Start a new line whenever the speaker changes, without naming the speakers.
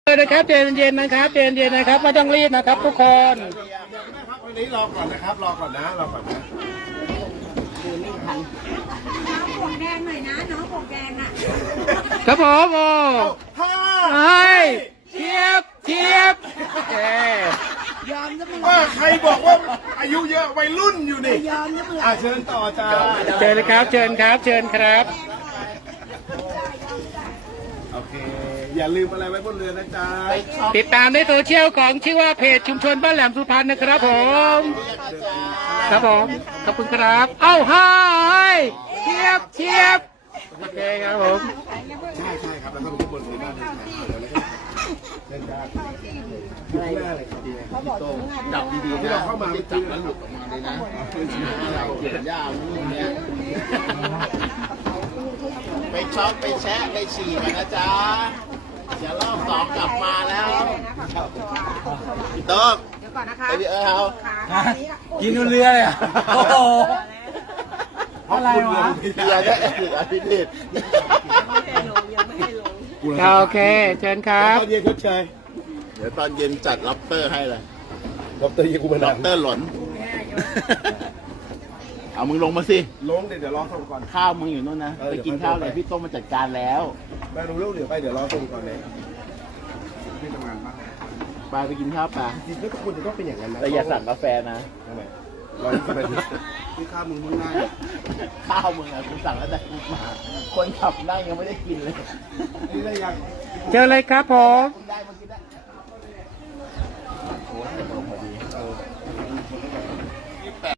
นะครับเย็นๆนะครับเย็นๆนะครับไม่ต้องรีบนะครับทุกคน
วันนี้รอก่อนนะครับรอก่อนนะรอก่อนนะ
ดูไม่ทันน้องหมวกแดงหน่อยนะน้องหมวกแดงอ่ะ
ครับผมโอ้เทียบ
ยอมจะมึง
ว่าใครบอกว่าอายุเยอะวัยรุ่นอยู่นี่
ยอมจะมึง
เชิญต่อจ้า
เชิญครับเชิญครับ
โอเคอย่าลืมอะไรไว้บนเรือนะจ๊ะ
ติดตามในโซเชียลของชื่อว่าเพจชุมชนบ้านแหลมสุพรรณนะครับผมครับผมขอบคุณครับเอ้าไฮเทียบโอเคครับผม
ใช่ครับแล้วก็ไปบนเรือบ้านเล่นได้เขาบอกจับดีๆที่เราเข้ามาจับแล้วหลุดออกมาเลยนะเราเขียนยาวนู่นเนี่ยไปช็อปไปแชะไปฉี่มานะจ๊ะเดี๋ยวรอบสองกลับมาแล้วพี่ต้อม
เดี๋ยวก่อนนะคะ
ไปพี่เขา
กินเรือเลยอ่ะโอ้โห
อะไรวะอย่าได้พิเศษ
ยังไม่ให้ลง
โอเคเชิญครับ
ตอนเย็นชดเชยเดี๋ยวตอนเย็นจัดล็อบสเตอร์ให้เลยล็อบสเตอร์ยี่กูมาล็อบสเตอร์หล่นเอามึงลงมาสิลงเดี๋ยวรอส่งก่อน
ข้าวมึงอยู่นู่นนะไปกินข้าวเลยพี่ต้มมาจัดการแล้ว
ไปรู้เรื่องเดี๋ยวไปเดี๋ยวรอส่งก่อนเลยพี่ทำงานบ้าง
ไปกินข้าวปลา
จริงๆก็ควรจะต้องเป็นอย่างนั้นนะ
แต่อย่าสั่งกาแฟนะ
ทำไมรอที่ไปที่ข้าวมึงง่าย
ข้าวมึงอ่ะกูสั่งแล้วแต่กูมาคนขับนั่งยังไม่ได้กินเลย
นี่ได้ยัง
เจอเลยครับผม
ได้มากินได้โอ้ยลงพอดี